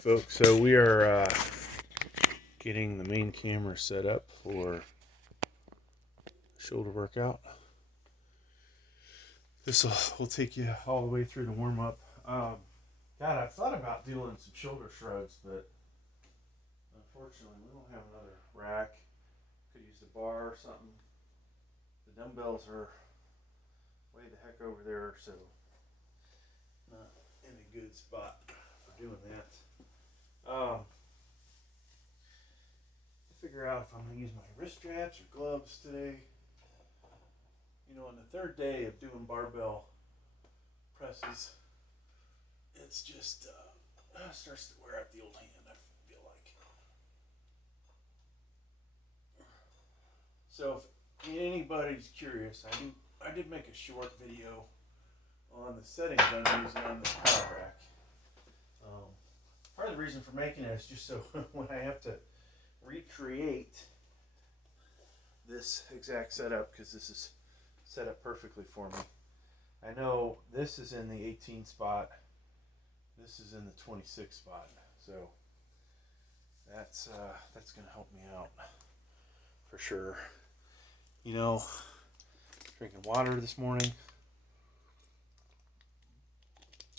Folks, so we are getting the main camera set up for shoulder workout. This will take you all the way through the warm up. God, I've thought about doing some shoulder shrugs, but unfortunately we don't have another rack. Could use the bar or something. The dumbbells are way the heck over there, so not in a good spot for doing that. Figure out if I'm going to use my wrist straps or gloves today. You know, on the third day of doing barbell presses, it's just starts to wear out the old hand, I feel like. So if anybody's curious, I did make a short video on the settings I'm using on this power rack. Part of the reason for making it is just so when I have to recreate this exact setup, because this is set up perfectly for me. I know this is in the 18 spot, this is in the 26 spot, so that's going to help me out for sure. You know, drinking water this morning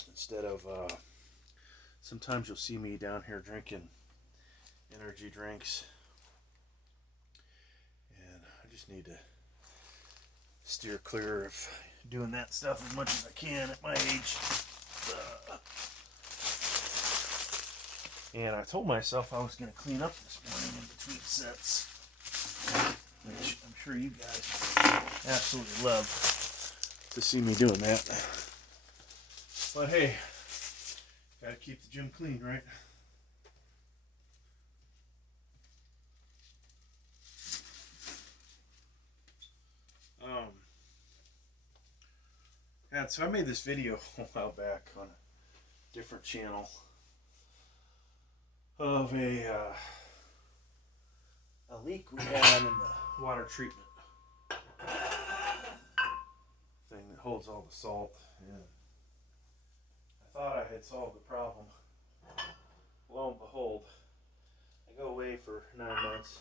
instead of sometimes you'll see me down here drinking energy drinks, and I just need to steer clear of doing that stuff as much as I can at my age. And I told myself I was going to clean up this morning in between sets, which I'm sure you guys absolutely love to see me doing that. But hey, gotta keep the gym clean, right? And so I made this video a while back on a different channel of a leak we had in the water treatment thing that holds all the salt. And I thought I had solved the problem. Lo and behold, I go away for 9 months.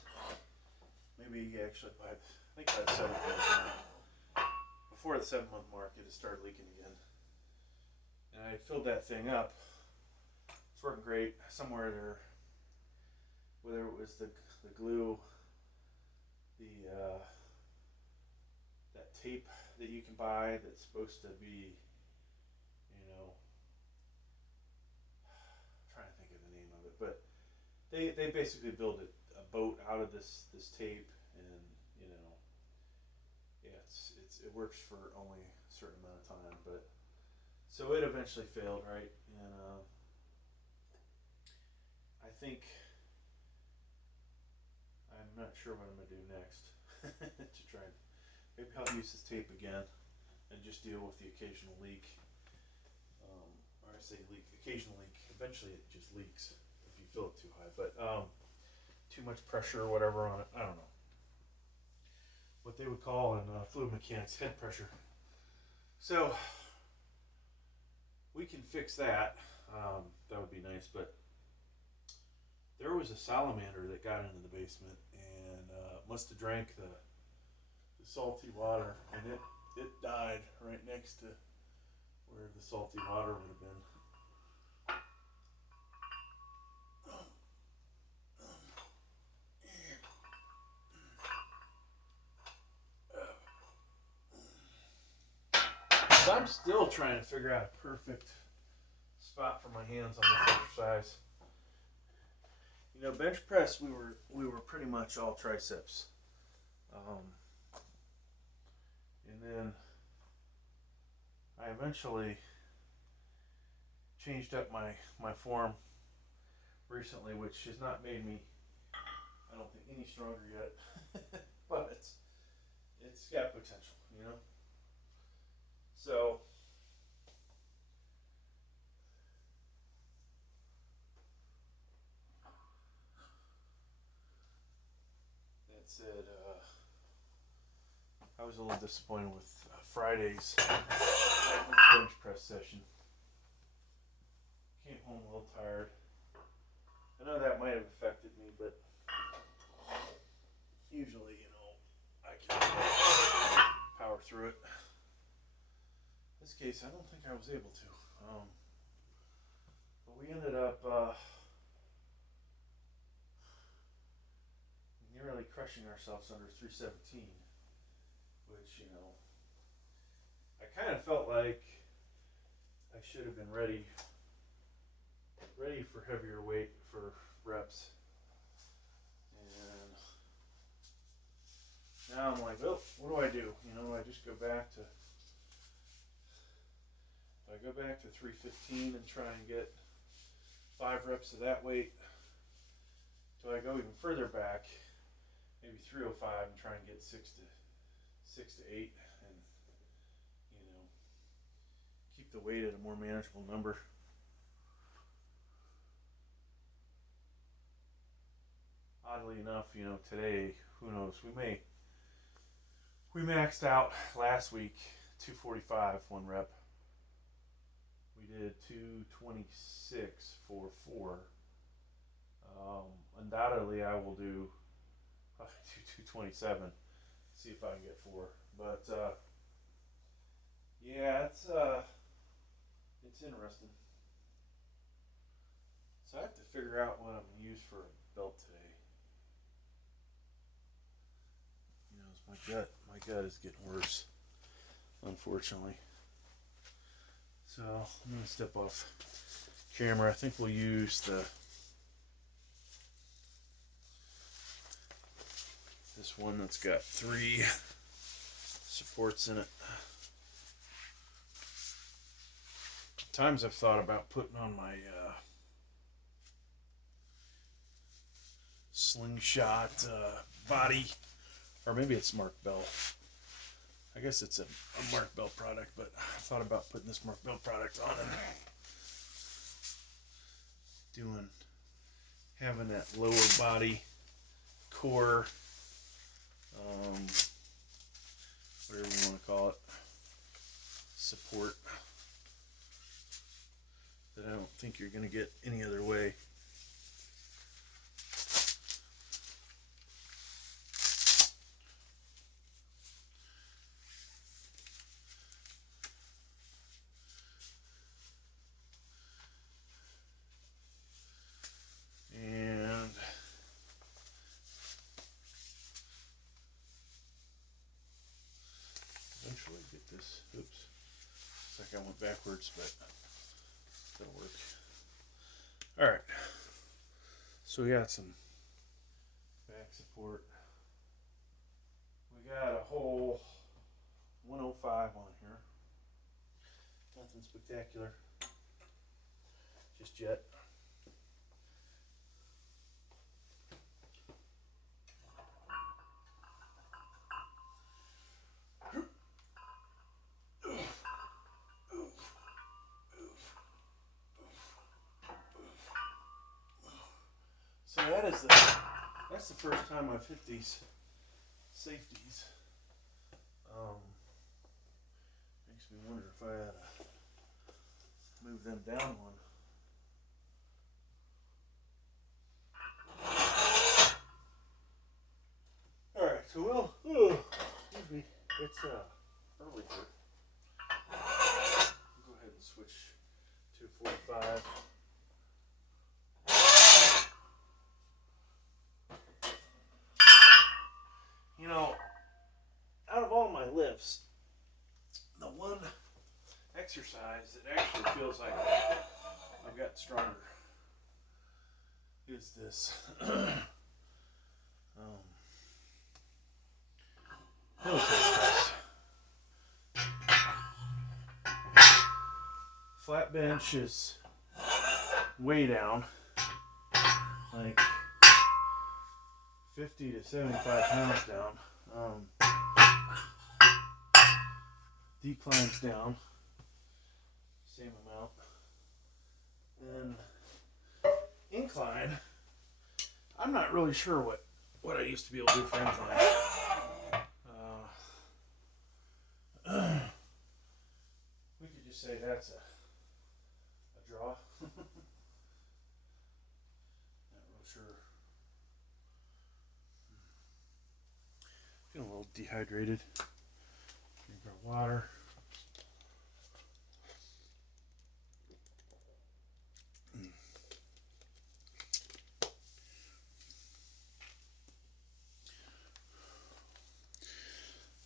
Maybe actually I think by the 7th month. Before the 7-month mark, it had started leaking again. And I filled that thing up. It's working great. Somewhere there, whether it was the glue, that tape that you can buy that's supposed to be, you know, I'm trying to think of the name of it, but they basically build a boat out of this tape, and you know, yeah, it works for only a certain amount of time, but so it eventually failed, right? And I think I'm not sure what I'm gonna do next to try and maybe I'll use this tape again and just deal with the occasional leak. Or I say leak, occasional leak. Eventually it just leaks if you fill it too high, but too much pressure or whatever on it. I don't know what they would call in fluid mechanics head pressure. So we can fix that. That would be nice, but there was a salamander that got into the basement and must have drank the salty water, and it died right next to where the salty water would have been. So I'm still trying to figure out a perfect spot for my hands on this exercise. You know, bench press, we were pretty much all triceps, and then I eventually changed up my form recently, which has not made me, I don't think, any stronger yet, but it's got potential, you know. So that said, I was a little disappointed with Friday's bench press session. Came home a little tired. I know that might have affected me, but usually, I can power through it. In this case, I don't think I was able to. But we ended up nearly crushing ourselves under 317, which, I kind of felt like I should have been ready for heavier weight for reps. And now I'm like, oh, what do I do? I just go back to, do I go back to 315 and try and get 5 reps of that weight? Do I go even further back, maybe 305, and try and get 6 to 8, and keep the weight at a more manageable number? Oddly enough, today, who knows? We maxed out last week 245 1 rep. We did 226 for 4. Undoubtedly, I will do 227. See if I can get 4. But yeah, it's interesting. So I have to figure out what I'm gonna use for a belt today. My gut is getting worse, unfortunately. So I'm gonna step off camera. I think we'll use this one that's got 3 supports in it. Times I've thought about putting on my slingshot body, or maybe it's Mark Bell. I guess it's a Mark Bell product, but I thought about putting this Mark Bell product on and having that lower body core, whatever you want to call it, support that I don't think you're going to get any other way. And eventually get this. Oops. Looks like I went backwards, but that'll work. Alright. So we got some back support. We got a whole 105 on here. Nothing spectacular. Just yet. So that's the first time I've hit these safeties. Makes me wonder if I ought to move them down one. Alright, so excuse me, it's early here. We'll go ahead and switch to 45. Out of all my lifts, the one exercise that actually feels like I've gotten stronger is this military press. Flat bench is way down, like 50 to 75 pounds down. Declines down, same amount. Then incline, I'm not really sure what I used to be able to do for incline. We could just say that's a draw. dehydrated. Drink our water.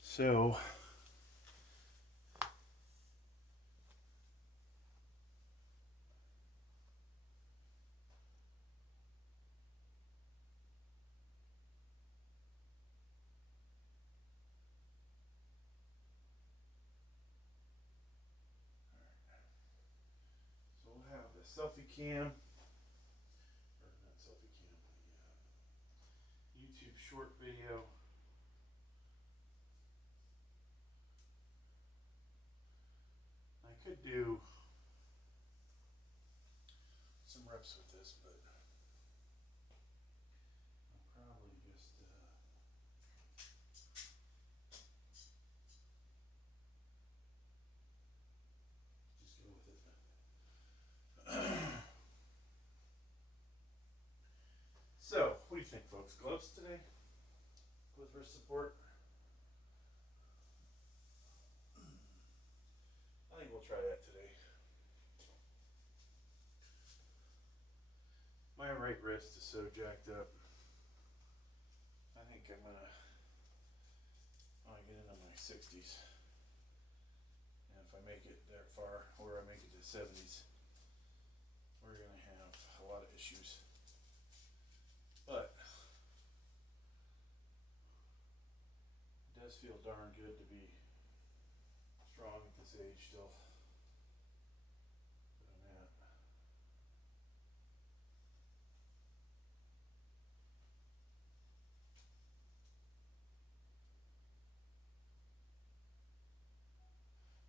So we'll have the selfie cam, or not selfie cam, the YouTube short video. I could do some reps with this, but I'll probably just go with it. So, what do you think, folks? Gloves today? With wrist support? I think we'll try that today. My right wrist is so jacked up. I think I'm gonna, when I get into my 60s, and if I make it that far, or I make it to the 70s, we're gonna have a lot of issues. But it does feel darn good to be strong at this age still. That I'm at.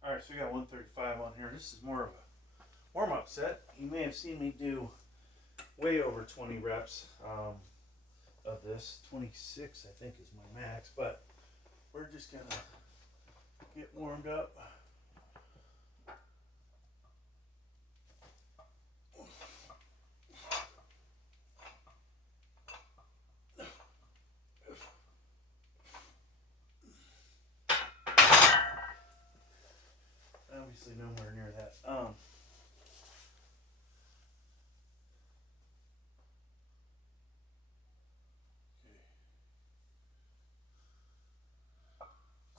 Alright, so we got 135 on here. This is more of a warm-up set. You may have seen me do way over 20 reps of this. 26 I think is my max, but we're just gonna get warmed up. Obviously nowhere near that. Okay.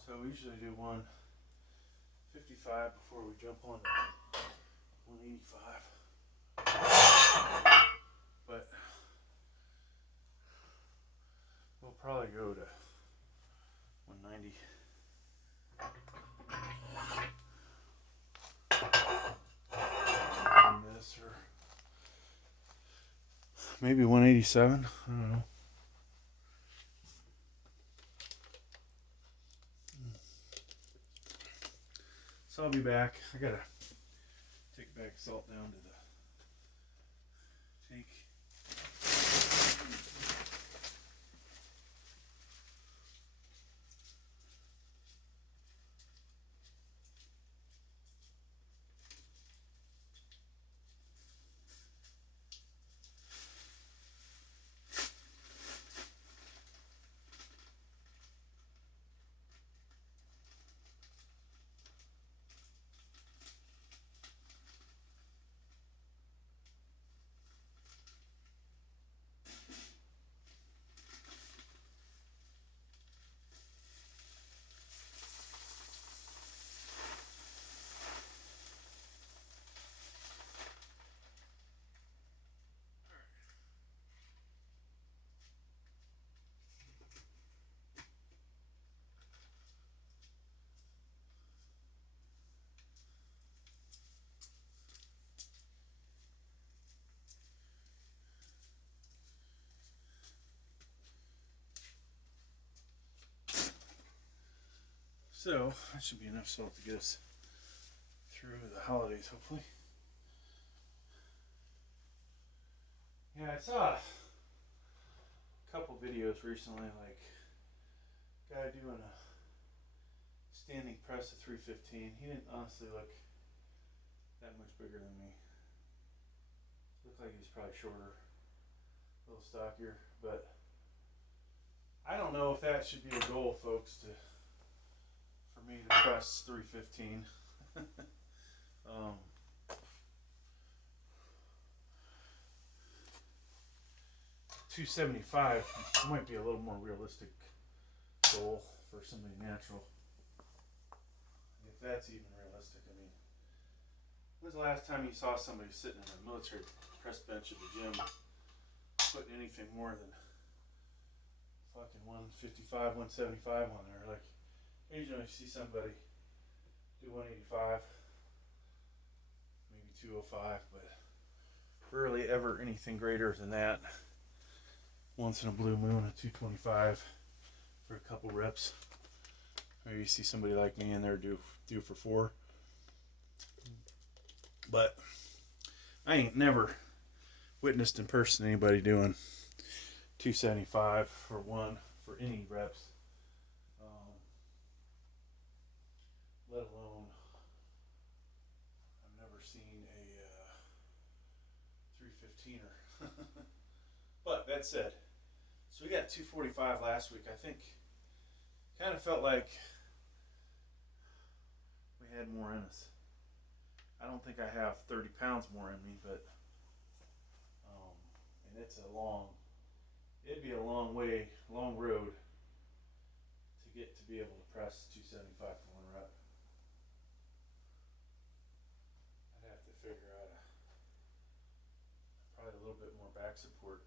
So we usually do 155 before we jump on to 185. But we'll probably go to 190. On this, or maybe 187. I don't know. So I'll be back. I gotta take back salt down to the tank. So that should be enough salt to get us through the holidays, hopefully. Yeah, I saw a couple videos recently, like guy doing a standing press at 315. He didn't honestly look that much bigger than me. Looked like he was probably shorter, a little stockier, but I don't know if that should be a goal, folks, for me to press 315. 275 might be a little more realistic goal for somebody natural. If that's even realistic. I mean, when's the last time you saw somebody sitting in a military press bench at the gym putting anything more than fucking 155, 175 on there? Like, occasionally you see somebody do 185, maybe 205, but rarely ever anything greater than that. Once in a blue moon, a 225 for a couple reps. Or you see somebody like me in there do for 4. But I ain't never witnessed in person anybody doing 275 for any reps. Let alone, I've never seen a 315er. But that said, so we got 245 last week. I think kind of felt like we had more in us. I don't think I have 30 pounds more in me, but and it'd be a long road to get to be able to press 275 for 1 rep. I'd have to figure out probably a little bit more back support.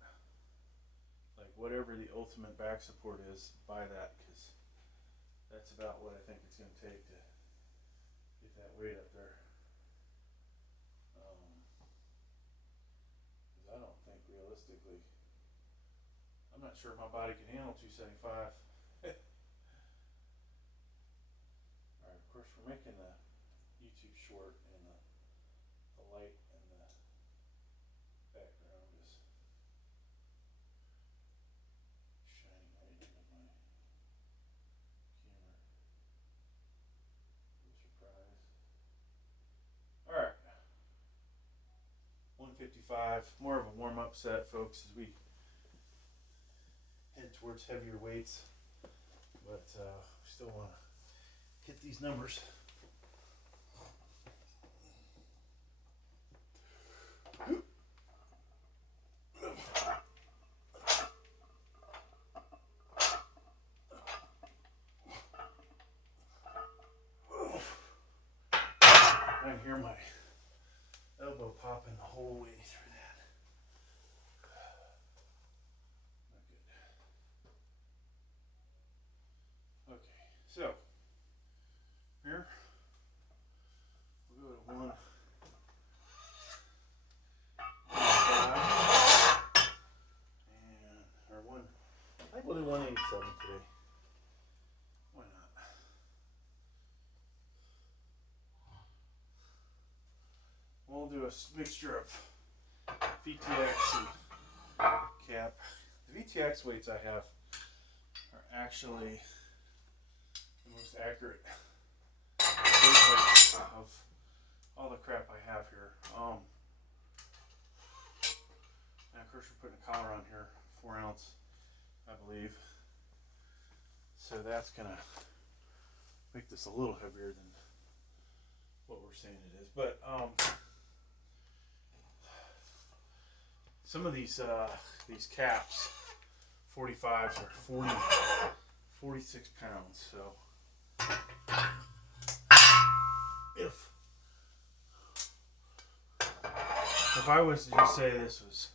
Like whatever the ultimate back support is, buy that, because that's about what I think it's going to take to get that weight up there. Because I don't think realistically, I'm not sure my body can handle 275. Alright, of course we're making the YouTube short, and the light in the background is shining right into my camera. Surprise. Alright. 155, more of a warm-up set, folks, as we head towards heavier weights. But we still want to hit these numbers. I can hear my elbow popping the whole way through that. Not good. Okay, so here we'll go to 1. I think we'll do 187 today. Why not? We'll do a mixture of VTX and cap. The VTX weights I have are actually the most accurate weight weights of all the crap I have here. And of course we're putting a collar on here, 4 ounce, I believe. So that's gonna make this a little heavier than what we're saying it is. But some of these caps, 45s, are 46 pounds. So if I was to just say this was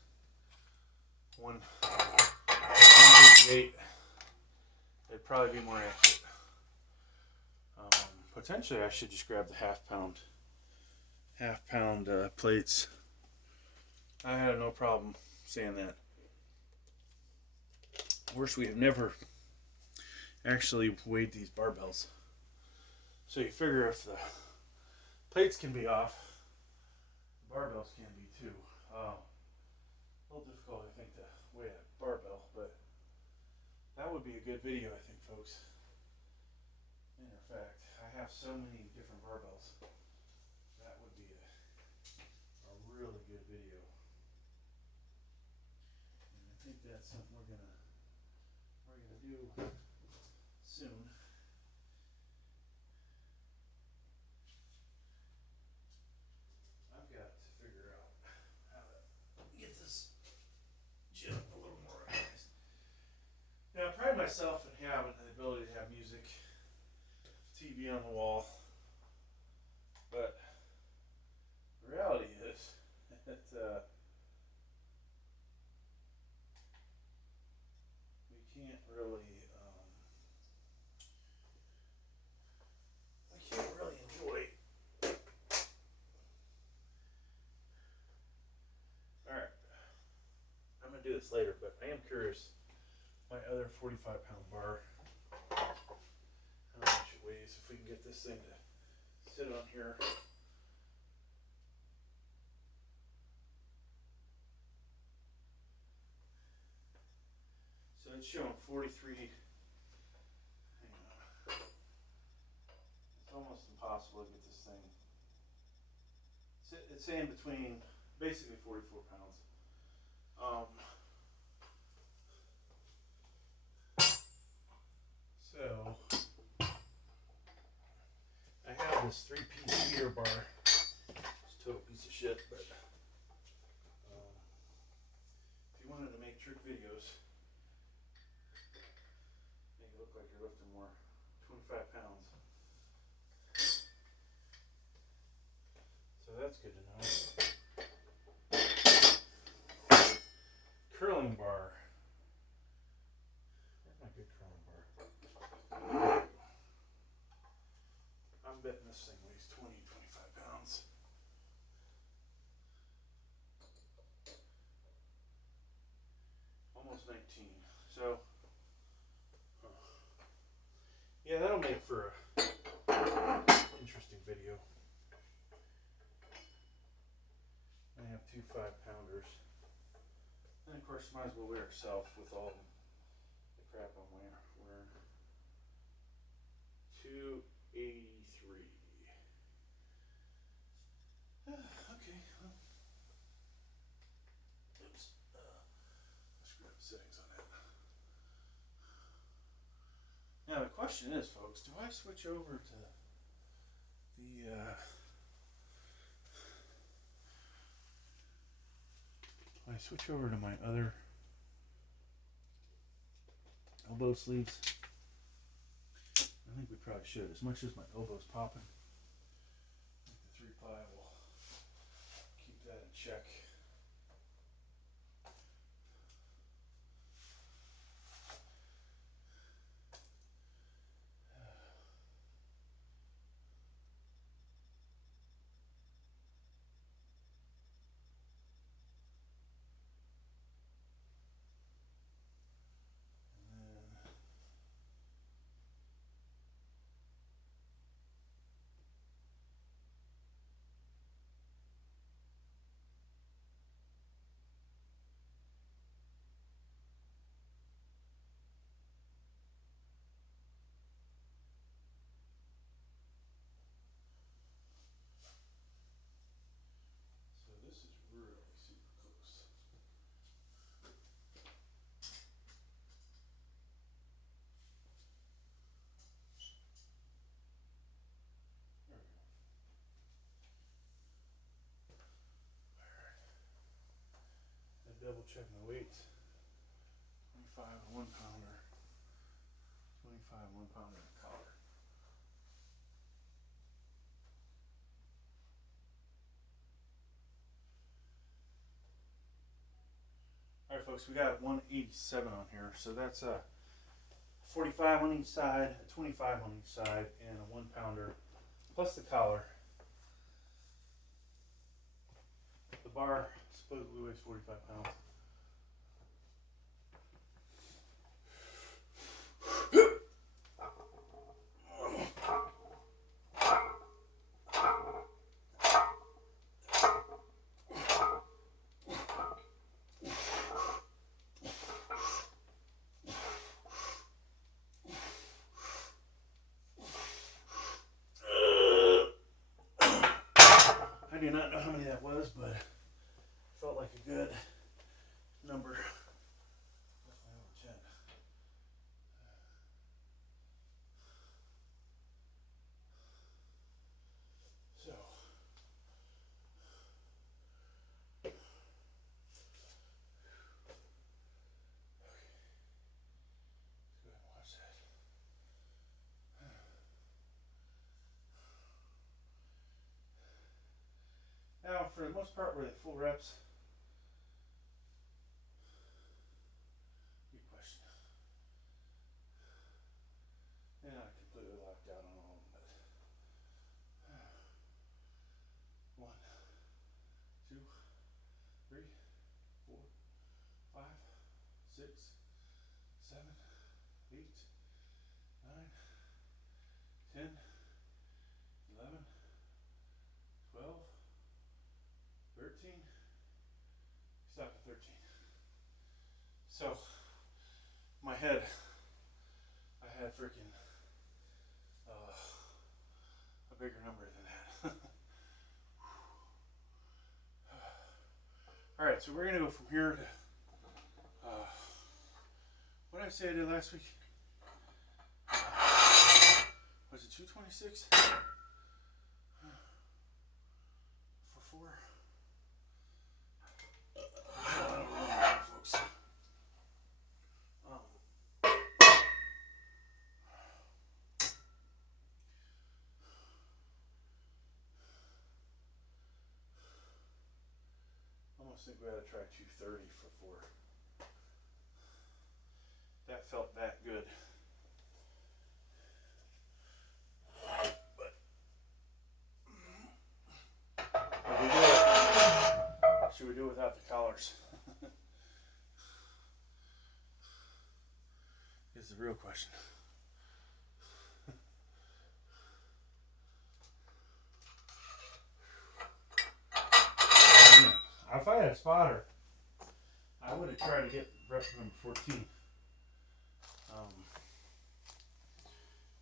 188, it'd probably be more accurate. Potentially I should just grab the half pound plates. I had no problem saying that. Worse, we have never actually weighed these barbells. So you figure if the plates can be off, the barbells can be too. A little difficult, I think, to weigh a barbell, but that would be a good video, I think, folks. Matter of fact, I have so many different barbells. That would be a really good video. And I think that's something we're gonna do soon. I've got to figure out how to get this gym a little more organized. Now, I pride myself in having the ability to have music, TV on the wall, but the reality is that we can't really enjoy. All right, I'm gonna do this later, but I am curious. My other 45-pound bar, how much it weighs? If we can get this thing to sit on here. So it's showing 43. Hang on. It's almost impossible to get this thing. It's in between, basically 44 pounds. So I have this 3-piece heater bar. It's a total piece of shit, but if you wanted to make trick videos, make it look like you're lifting more, 25 pounds. So that's good to know. Curling bar. Where's my good curling bar? I'm betting this thing weighs 20, 25 pounds. Almost 19. So, yeah, that'll make for a interesting video. I have 2 5-pounders. And of course, might as well weigh herself with all the crap I'm wearing. 283. Okay. Well. Oops. Let's screw up the settings on that. Now the question is, folks, do I switch over to the I switch over to my other elbow sleeves? I think we probably should. As much as my elbow's popping, I think the 3-ply will keep that in check. This is really super close. There we go. Alright. I double check my weights. 25 and 1-pounder. 25 and 1-pounder in the collar. Alright folks, we got 187 on here, so that's a 45 on each side, a 25 on each side, and a 1-pounder plus the collar. The bar supposedly weighs 45 pounds. I do not know how many that was, but it felt like a good number. That's my over 10. Now, for the most part, were they full reps? Good question. Yeah, I completely locked out on all of them. But 1, 2, 3, 4, 5, 6, 7, 8, 9, 10, 11, 12, 13. Stop at 13. So, my head, I had freaking a bigger number than that. All right, so we're gonna go from here to what did I say I did last week? Was it 226 for 4? I don't remember, folks. Almost think we ought to try 230 for 4. That felt that good. But should we do it without the collars? Is the real question. If I had a spotter, I would have tried to get rep number 14.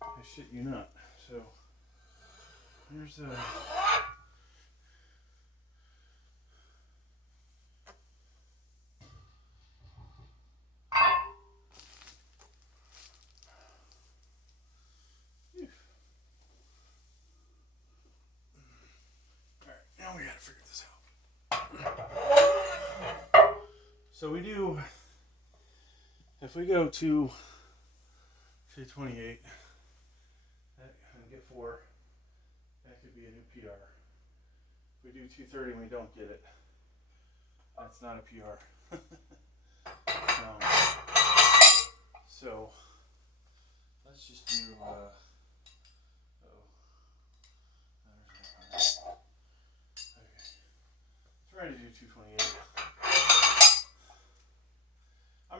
I shit you not. So here's the. Now we gotta figure this out. So we do, if we go to 228 and get 4, that could be a new PR. If we do 230 and we don't get it, that's not a PR. So let's just do, trying to do 228. I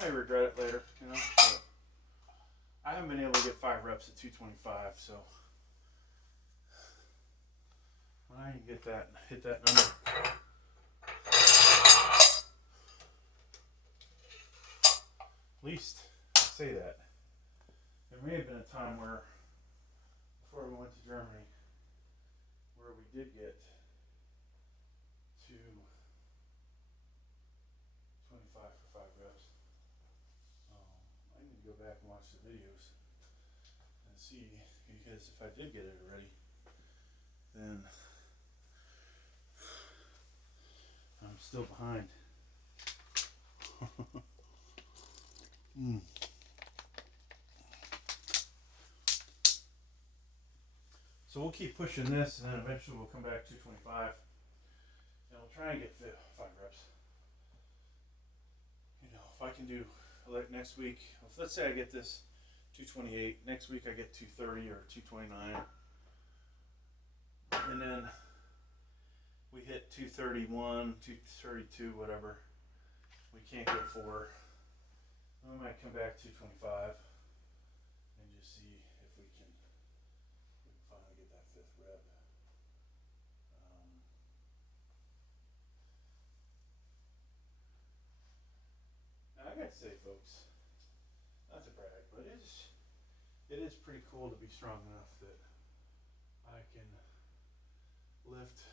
may regret it later, you know, but I haven't been able to get 5 reps at 225, so when I can get that, hit that number. At least I say that. There may have been a time where, before we went to Germany, where we did get to 25 for 5 reps. I need to go back and watch the videos and see, because if I did get it already, then I'm still behind. So we'll keep pushing this, and then eventually we'll come back to 225, and we'll try and get 5 reps. You know, if I can do, like next week, let's say I get this 228, next week I get 230 or 229, and then we hit 231, 232, whatever, we can't get 4, I might come back to 225 and just see if we can finally get that 5th rep. Now I gotta say, folks, not to brag, but it is pretty cool to be strong enough that I can lift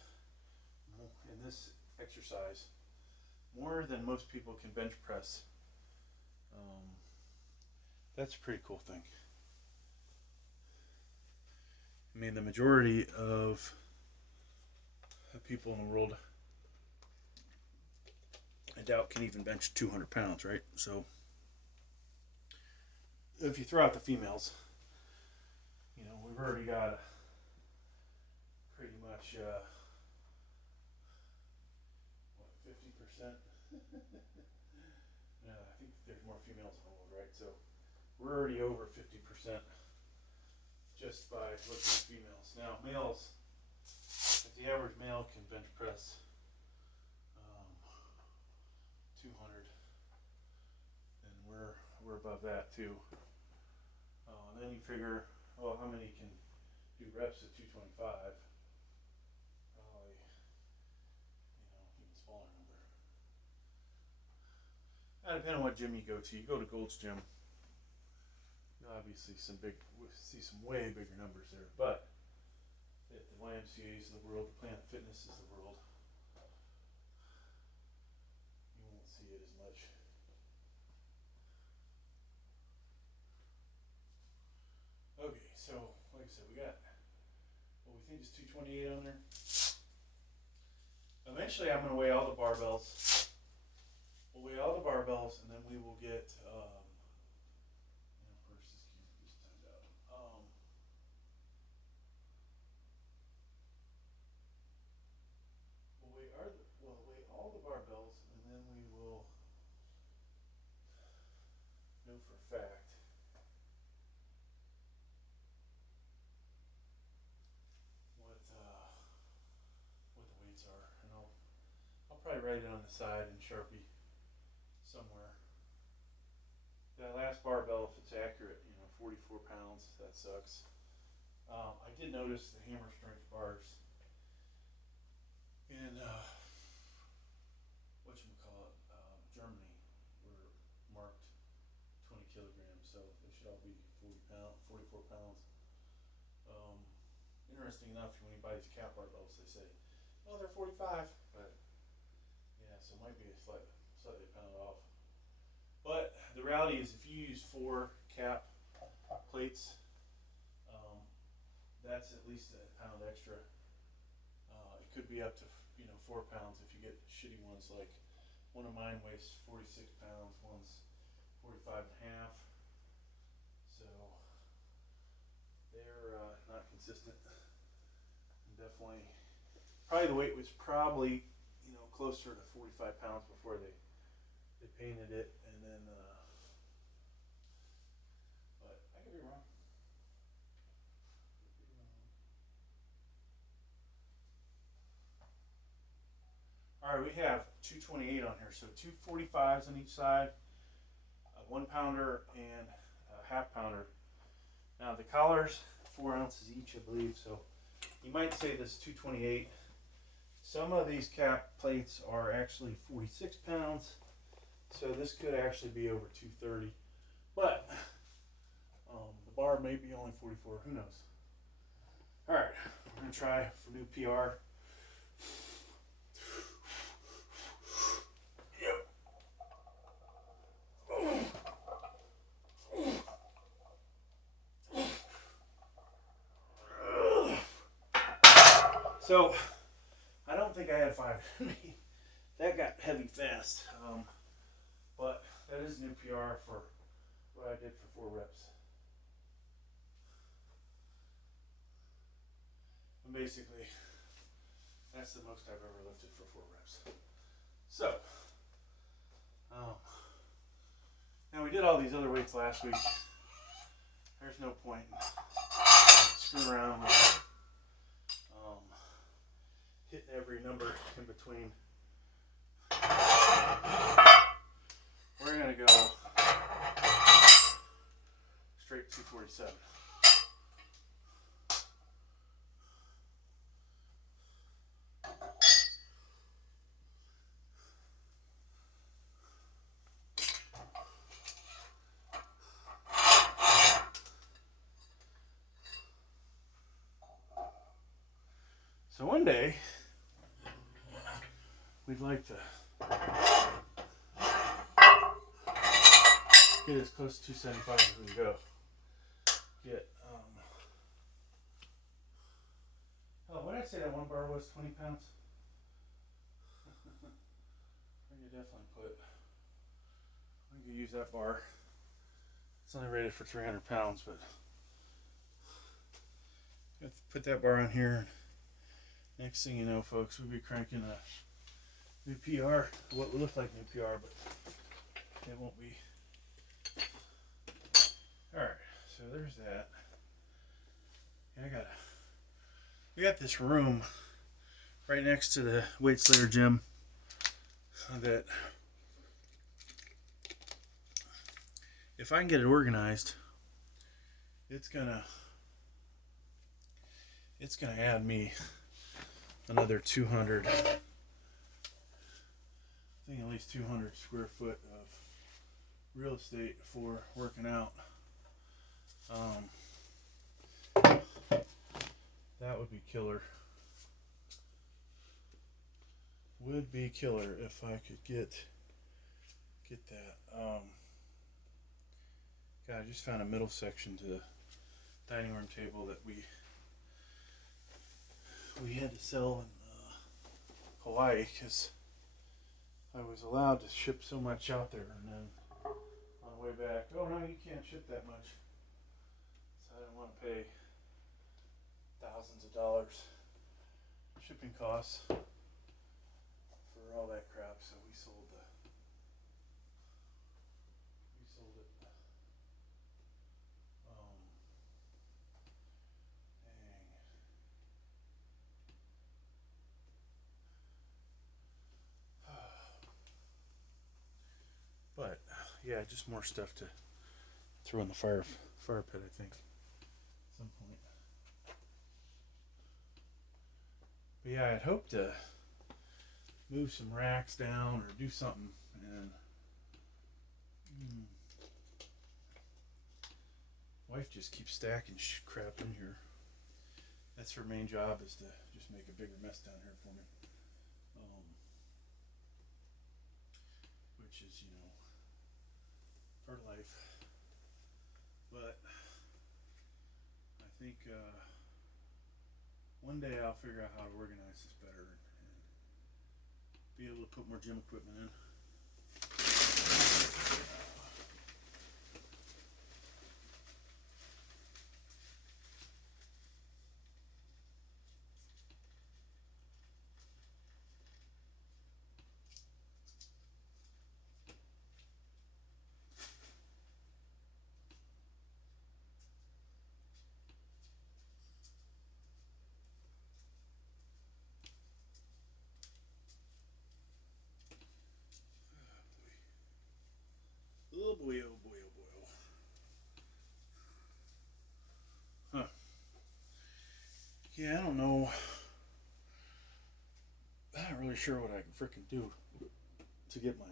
in this exercise more than most people can bench press. That's a pretty cool thing. I mean, the majority of people in the world, I doubt, can even bench 200 pounds, right? So if you throw out the females, you know, we've already got pretty much Yeah, I think there's more females in the world, right? So we're already over 50% just by looking at females. Now males, if the average male can bench press 200, then we're above that too. And then you figure, well, how many can do reps at 225? Probably, even smaller number. Depending on what gym you go to. You go to Gold's Gym, you'll obviously see some way bigger numbers there. But at the YMCA's of the world, the Planet Fitness is the world, you won't see it as much. Okay, so like I said, we got what we think is 228 on there. Eventually, I'm going to weigh all the barbells. We'll weigh all the barbells, and then we will get. Of course, this camera just timed out. We'll weigh all the barbells, and then we will know for a fact what the weights are, and I'll probably write it on the side in Sharpie somewhere. That last barbell, if it's accurate, 44 pounds. That sucks. I did notice the hammer strength bars in Germany were marked 20 kilograms, so they should all be 44 pounds. Interesting enough, when you buy these cap barbells, they say, "Oh, they're 45," but yeah, so it might be slightly a pound off. But the reality is, if you use 4 cap plates, that's at least a pound extra. It could be up to 4 pounds if you get shitty ones. Like one of mine weighs 46 pounds, one's 45 and a half. So they're not consistent. And definitely, probably the weight was probably closer to 45 pounds before they painted it, and then. But I could be wrong. All right, we have 228 on here, so 245s on each side, a 1 pounder and a half pounder. Now the collars, 4 ounces each, I believe. So you might say this 228. Some of these cap plates are actually 46 pounds, so this could actually be over 230. But the bar may be only 44. Who knows? All right, we're gonna try for new PR. So, I don't think I had 5 in me. That got heavy fast. But that is new PR for what I did for 4 reps. And basically, that's the most I've ever lifted for 4 reps. So, now we did all these other weights last week. There's no point in screwing around with hitting every number in between. We're going to go straight 247. So one day, we'd like to get as close to 275 as we can go. What did I say that one bar was? 20 pounds? We could definitely we could use that bar. It's only rated for 300 pounds, but put that bar on here. Next thing you know, folks, we'll be cranking a new PR, what would look like new PR, but it won't be. Alright, so there's that. We got this room right next to the Weight Slayer gym that if I can get it organized, it's gonna add me another 200, I think at least 200 square foot of real estate for working out. That would be killer. Would be killer if I could get that. God, I just found a middle section to the dining room table that we had to sell in Hawaii because I was allowed to ship so much out there, and then on the way back, oh no, you can't ship that much. So I didn't want to pay thousands of dollars shipping costs for all that crap, so we sold it. But yeah, just more stuff to throw in the fire pit, I think, at some point. But yeah, I'd hope to move some racks down or do something, and wife just keeps stacking crap in here. That's her main job, is to just make a bigger mess down here for me. Which is, part of life. But I think one day I'll figure out how to organize this better and be able to put more gym equipment in. Oh boy, oh boy, oh boy, oh. Huh. Yeah, I don't know. I'm not really sure what I can frickin' do to get my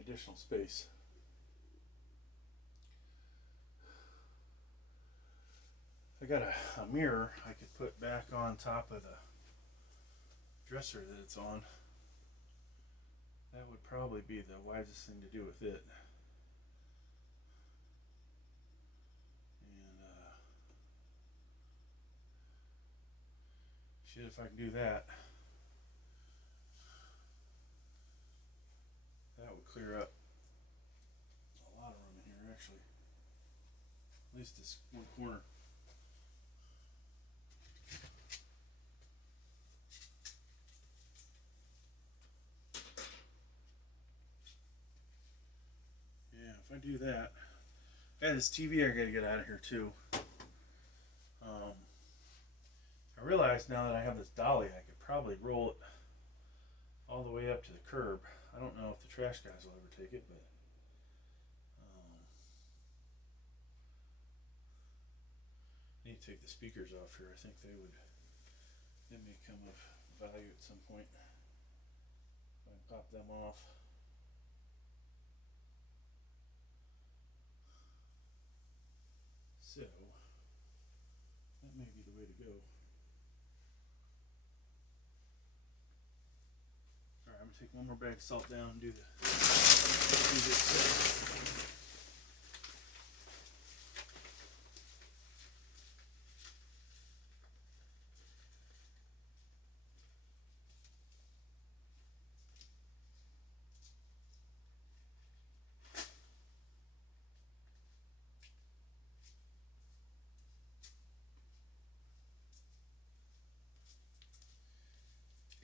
additional space. I got a mirror I could put back on top of the dresser that it's on. That would probably be the wisest thing to do with it. And shit, if I can do that, that would clear up a lot of room in here, actually. At least this one corner. Yeah, if I do that. Yeah, this TV I gotta get out of here too. I realize now that I have this dolly, I could probably roll it all the way up to the curb. I don't know if the trash guys will ever take it, but I need to take the speakers off here. I think they may come of value at some point if I pop them off. So that may be the way to go. Alright, I'm gonna take one more bag of salt down and do this.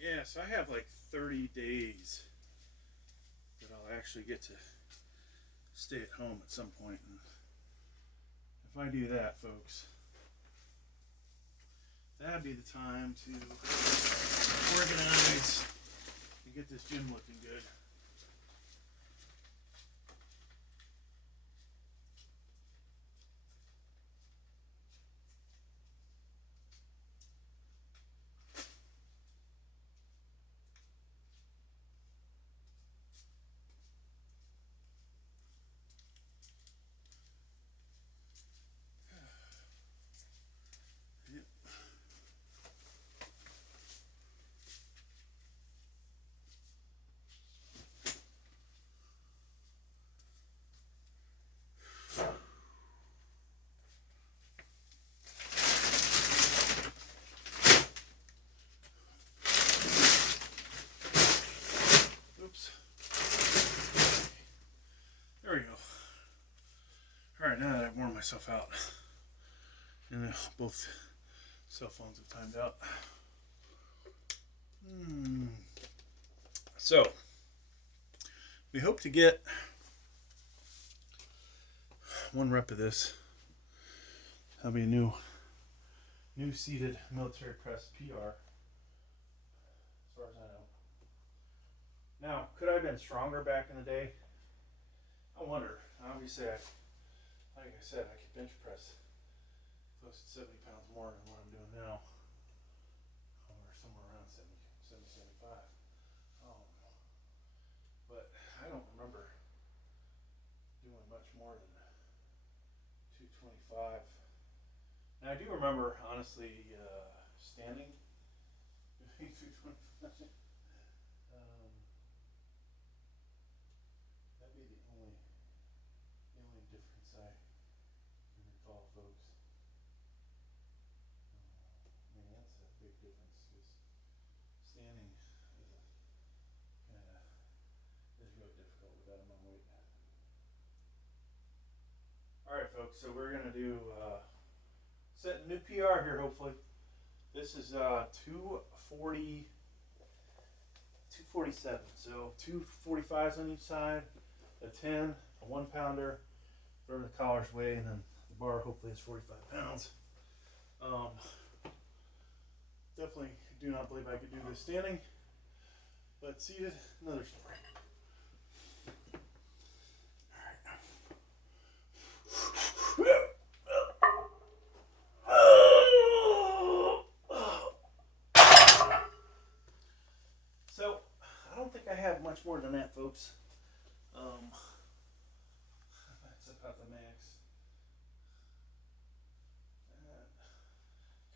Yeah, so I have like 30 days that I'll actually get to stay at home at some point. And if I do that, folks, that'd be the time to organize and get this gym looking good. Oops. There we go. Alright, now that I've worn myself out, and both cell phones have timed out. So, we hope to get 1 rep of this. That'll be a new seated military press PR, as far as I know. Now, could I have been stronger back in the day? I wonder. Obviously, like I said, I could bench press close to 70 pounds more than what I'm doing now. Or somewhere around 70, 75. But I don't remember doing much more than 225. Now I do remember, honestly, standing doing 225. That'd be the only difference I can recall, folks. I mean, that's a big difference because standing is real difficult with that amount of weight. All right, folks. So we're gonna do set a new PR here. Hopefully, this is 240. 247. So 245s on each side, a 10, a 1 pounder, whatever the collars weigh, and then the bar hopefully is 45 pounds. Definitely do not believe I could do this standing, but seated, another story. So, I don't think I have much more than that, folks. That's about the max.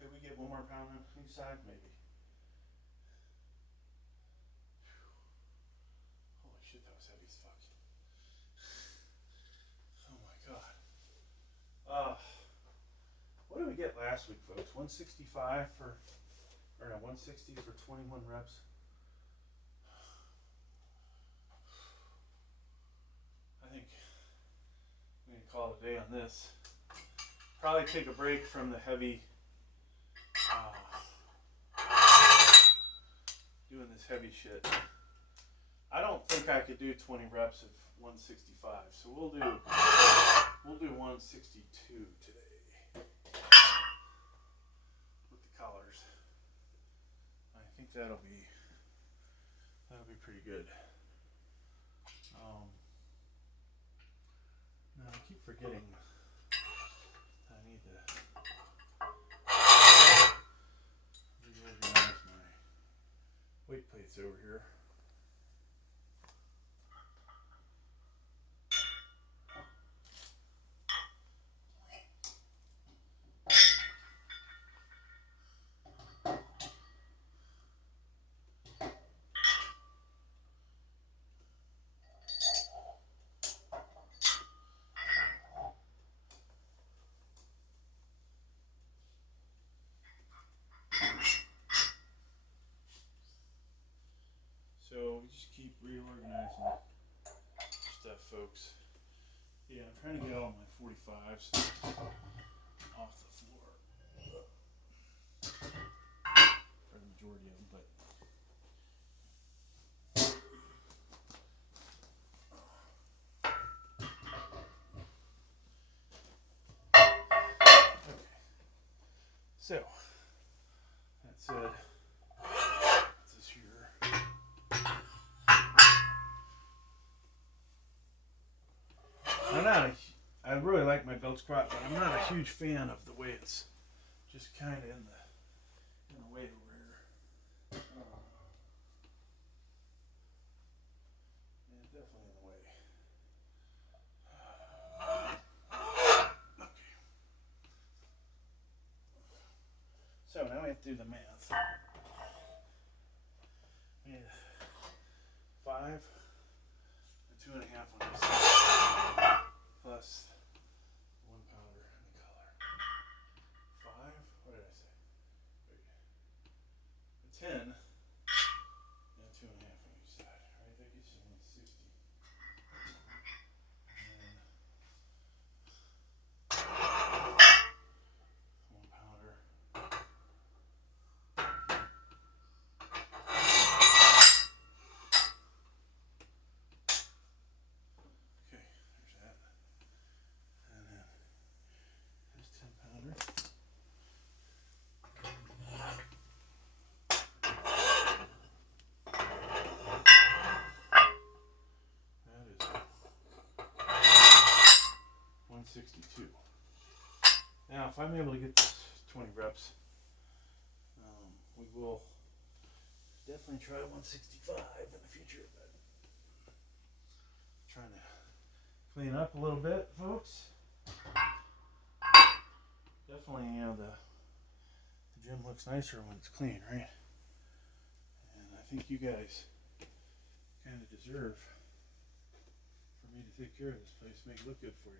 Could we get 1 more pound on each side? Maybe. Holy shit, that was heavy as fuck. Oh my god. What did we get last week, folks? 165 for, or no, 160 for 21 reps. I think we can call it a day on this. Probably take a break from the heavy, doing this heavy shit. I don't think I could do 20 reps of 165, so we'll do 162 today with the collars. I think that'll be pretty good. Now I keep forgetting I need to reorganize my weight plates over here. So we just keep reorganizing stuff, folks. Yeah, I'm trying to get all my 45s off the floor. For the majority of them, but So, that said, this here. I really like my belt squat, but I'm not a huge fan of the way it's just kind of in the way over here. Yeah, definitely in the way. Okay. So now we have to do the math. We need 5 and 2.5 on this side, plus 1 pounder in the color. 5. What did I say? Wait. 10 and 2.5 on each side. Right, that gets you 160. And 1 pounder. Okay, there's that. And then this 10 pounder. That is 162. Now, if I'm able to get this 20 reps, we will definitely try 165 in the future. But trying to clean up a little bit, folks. Definitely, you know, the gym looks nicer when it's clean, right? And I think you guys kind of deserve for me to take care of this place, make it look good for you.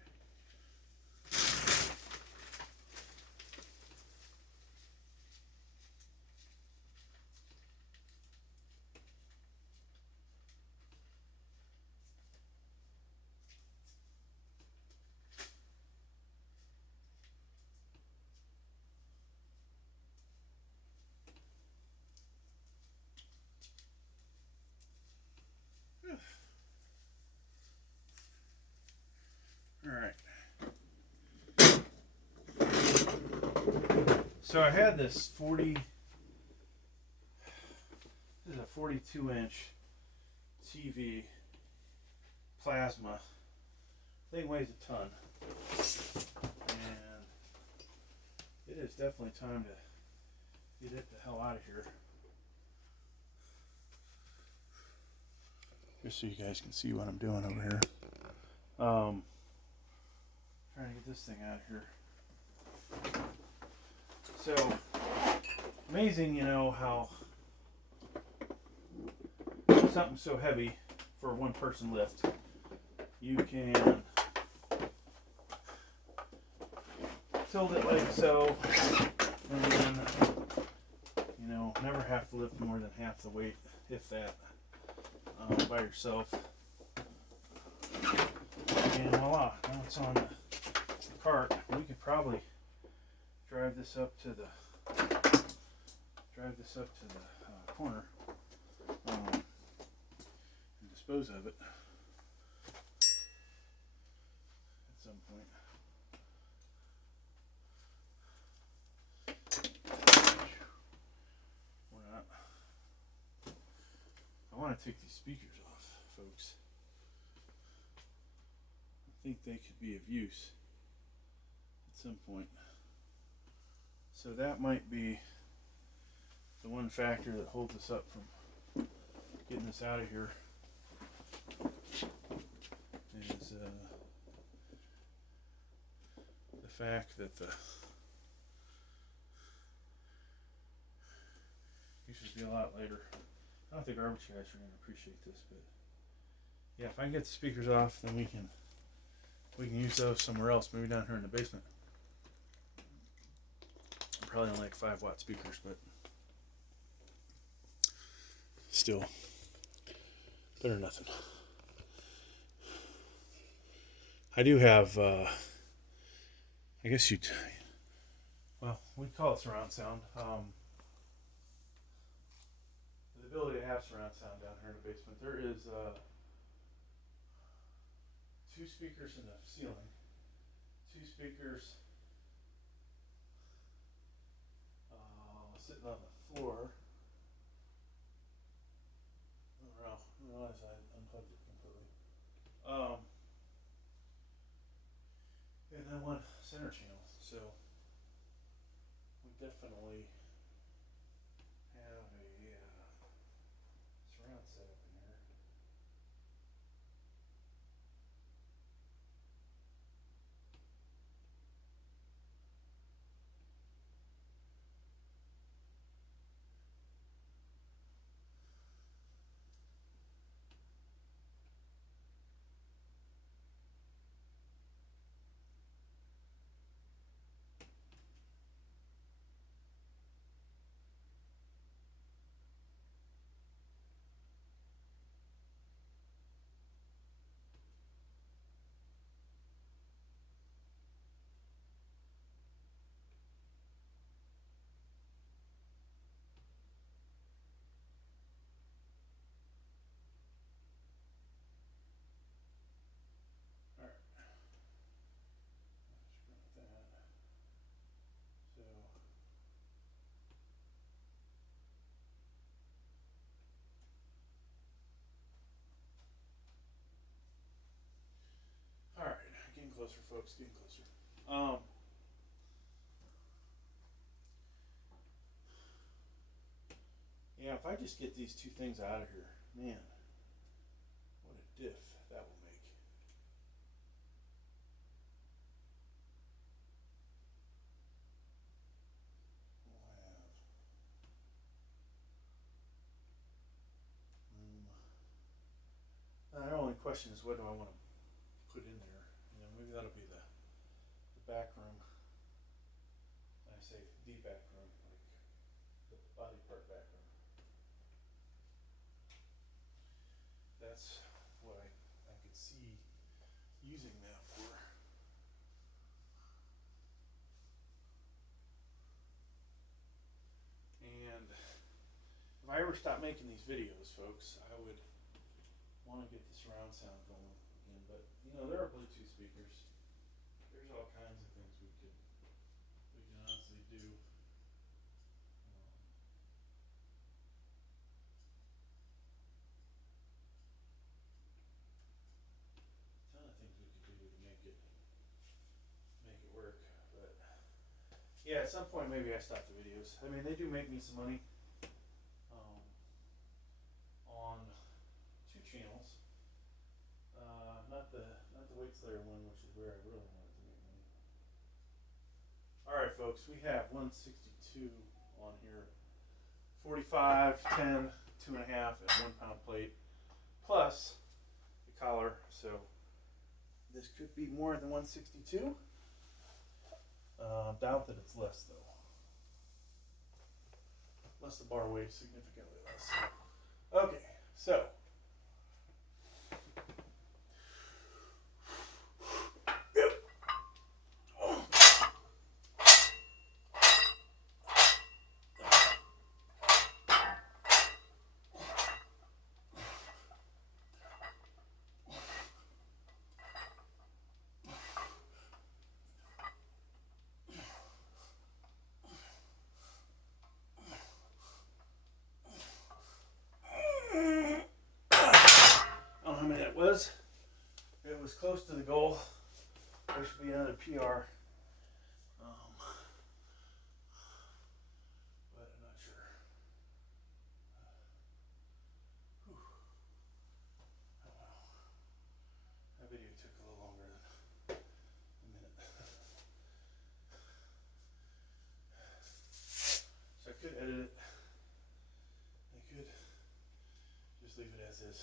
All right. So I had this 40. This is a 42-inch TV plasma. Thing weighs a ton, and it is definitely time to get it the hell out of here. Just so you guys can see what I'm doing over here. Trying to get this thing out of here. So, amazing, you know, how something so heavy for a one-person lift, you can tilt it like so, and then, you know, never have to lift more than half the weight, if that, by yourself. And voila, now it's on the cart. We could probably drive this up to the corner and dispose of it at some point. Or not. I want to take these speakers off, folks. I think they could be of use at some point. So that might be the one factor that holds us up from getting this out of here, is the fact that the these should be a lot lighter. I don't think garbage guys are going to appreciate this, but yeah, if I can get the speakers off, then we can use those somewhere else, maybe down here in the basement. Probably only like 5-watt speakers, but still better than nothing. I do have, I guess well, we call it surround sound. The ability to have surround sound down here in the basement. There is 2 speakers in the ceiling, 2 speakers sitting on the floor. Oh, wow, I realized I unplugged it completely. And then one center channel. So we definitely have a surround setup in here. All right. Let's run that. So. All right, getting closer, folks. Getting closer. Yeah, if I just get these two things out of here, man, what a diff that will make. We'll have room. The only question is, what do I want to put in there? You know, maybe that'll be the back room. I say the back room, like the body part back room. That's what I could see using that for. And if I ever stop making these videos, folks, I would want to get the surround sound going again. But you know, there are Bluetooth speakers. There's all kinds of things we can honestly do. Ton of things we could do to make it work. But yeah, at some point maybe I stop the videos. I mean, they do make me some money on two channels. Not the Weight Slayer one, which is where I really wanted to make money. All right, folks, we have 162 on here. 45, 10, 2.5, and 1 pound plate, plus the collar. So this could be more than 162. Doubt that it's less though. Unless the bar weighs significantly less. Okay, so I don't know how many that was. It was close to the goal. There should be another PR. But I'm not sure. Whew. Oh wow. That video took a little longer than a minute. So I could edit it. I could just leave it as is.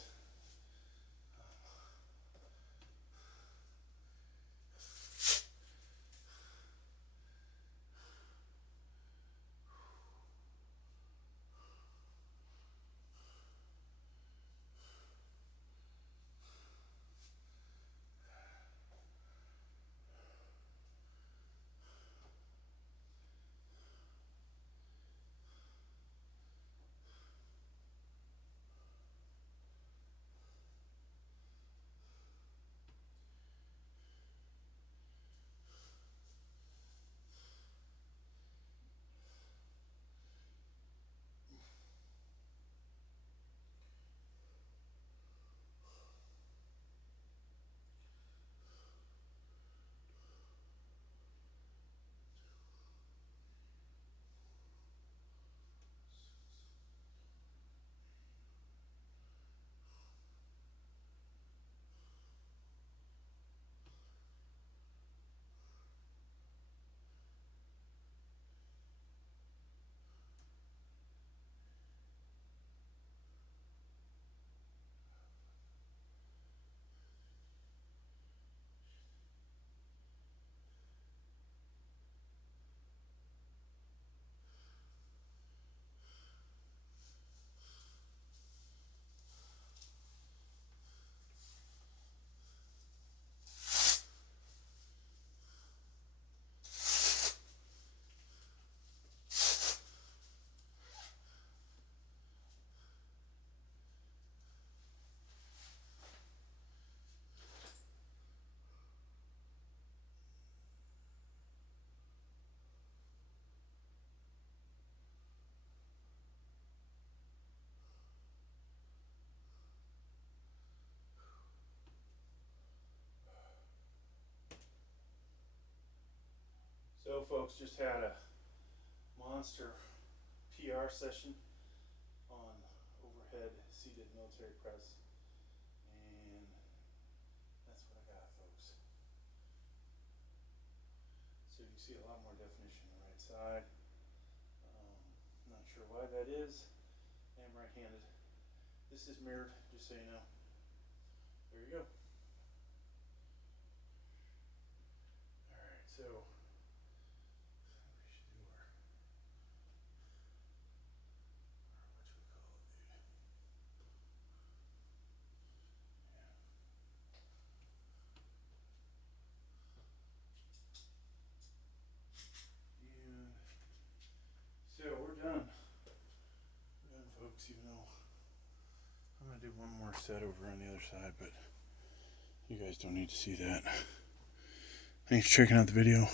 folks just had a monster PR session on overhead seated military press, and that's what I got, folks. So you can see a lot more definition on the right side. Not sure why that is. I am right-handed. This is mirrored, just so you know. There you go. Alright, so we should do our and so we're done. We're done, folks, even though I'm gonna do one more set over on the other side, but you guys don't need to see that. Thanks for checking out the video.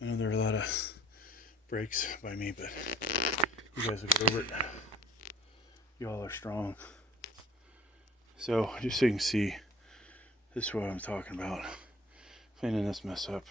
I know there are a lot of breaks by me, but you guys will get over it. You all are strong. So just so you can see, this is what I'm talking about. Cleaning this mess up.